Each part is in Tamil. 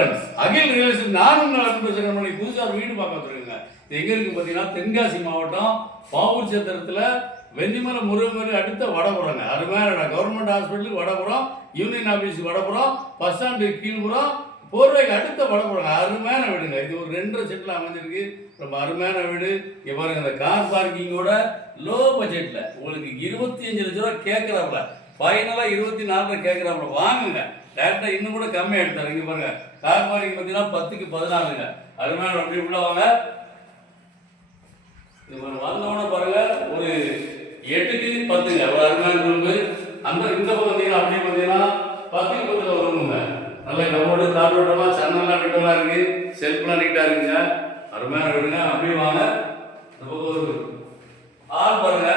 ஃப்ரெண்ட்ஸ் அகில் ரியல் நானும் உங்கள் பேசுகிறேன். புதுசாக வீடு பார்க்க வந்துருக்குங்க. இது எங்கே இருக்குது பார்த்தீங்கன்னா தென்காசி மாவட்டம் பாவூர் சத்திரத்தில் வெள்ளிமலை முருகன் அடுத்த வடபுறங்க. அருமையான கவர்மெண்ட் ஹாஸ்பிட்டலுக்கு வடபுறம் யூனியன் ஆஃபீஸ் வடபுறம் பஸ் ஸ்டாண்டு கீழ்புறம் போர்வைக்கு அடுத்த வடபுறங்க. அருமையான வீடுங்க. இது ஒரு ரெண்டரை செட்டில் அமைஞ்சிருக்கு. ரொம்ப அருமையான வீடு. இங்கே பாருங்க இந்த கார் பார்க்கிங்கோட லோ பட்ஜெட்டில் உங்களுக்கு இருபத்தி அஞ்சு லட்ச ரூபா கேட்குறாப்புல ஃபைனலாக இருபத்தி நாலு கேட்குறாப்புல வாங்குங்க. டேரக்டாக இன்னும் கூட கம்மியாக எடுத்தாரு. இங்கே பாருங்கள் கார் பார்க்கிங் பார்த்தீங்கன்னா பத்துக்கு பதினாலுங்க. அருமையான அப்படி உள்ள வாங்க. இது பாருங்க, வந்தவொடனே பாருங்கள் ஒரு எட்டுக்கு பத்துங்க. ஒரு அருமையான ரூமு அந்த இந்த பக்கம் பார்த்தீங்கன்னா அப்படியே பார்த்தீங்கன்னா பத்துக்கு பத்துல ஒரு ரூமுங்க நல்ல கபோர்டு காற்றோட்டமா சன்னெல்லாம் விட்டலாம் இருக்குது செல்ஃப்லாம் நீட்டாக இருக்குங்க. அருமையான வீடுங்க அப்படியே வாங்க. இந்த பக்கம் ஒரு ஆள் பாருங்க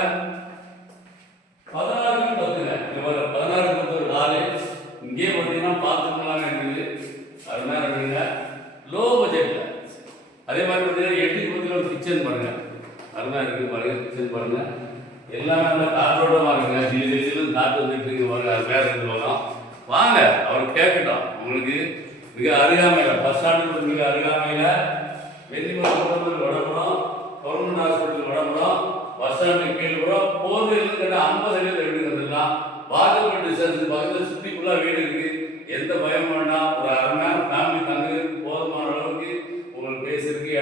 பதினாறுக்கு பத்துங்க இங்க பாருங்க பதினாறுக்கு பத்து ஒரு ஆளு இங்கே பார்த்தீங்கன்னா பாத்ரூம்லாம் இருக்குது அருமையான வீடுங்க லோ பட்ஜெட்ல அதே மாதிரி பார்த்தீங்கன்னா எட்டுக்கு பத்துல ஒரு கிச்சன் பாருங்க. அருமையாக இருக்குது பாருங்க கிச்சன் பாருங்க. எல்லாமே அந்த காற்றோட்டமா இருக்குங்க. சிறு சிறு சிலு காற்று வந்துட்டு இருக்கு பாருங்க அது வேற வாங்க அவர் கேட்கட்டும். உங்களுக்கு மிக அருகாமையில் பஸ் ஸ்டாண்டுக்கு மிக அருகாமையில்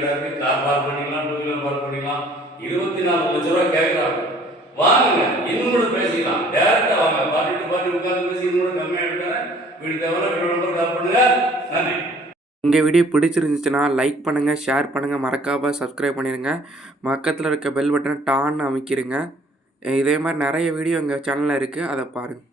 பேசுறதுக்கு இடம் இருக்கு கார் பார்க் பண்ணிக்கலாம் டூ வீலர் பார்க் பண்ணிக்கலாம் இருபத்தி நாலு லட்ச ரூபா கேட்குறாங்க வாங்குங்க இன்னும் கூட பேசிக்கலாம். டேரக்டா வாங்க. பார்ட்டி டு பார்ட்டி உட்காந்து பேசி இன்னும் கூட கம்மியாக எடுக்கிறேன் வீடு தவிர வீடு நம்பர் கால் பண்ணுங்க. நன்றி. உங்கள் வீடியோ பிடிச்சிருந்துச்சுன்னா லைக் பண்ணுங்கள் ஷேர் பண்ணுங்கள் மறக்காமல் சப்ஸ்கிரைப் பண்ணிடுங்க பக்கத்தில் இருக்க பெல் பட்டனை டான்னு அமைக்கிருங்க. இதே மாதிரி நிறைய வீடியோ எங்கள் சேனலில் இருக்குது அதை பாருங்கள்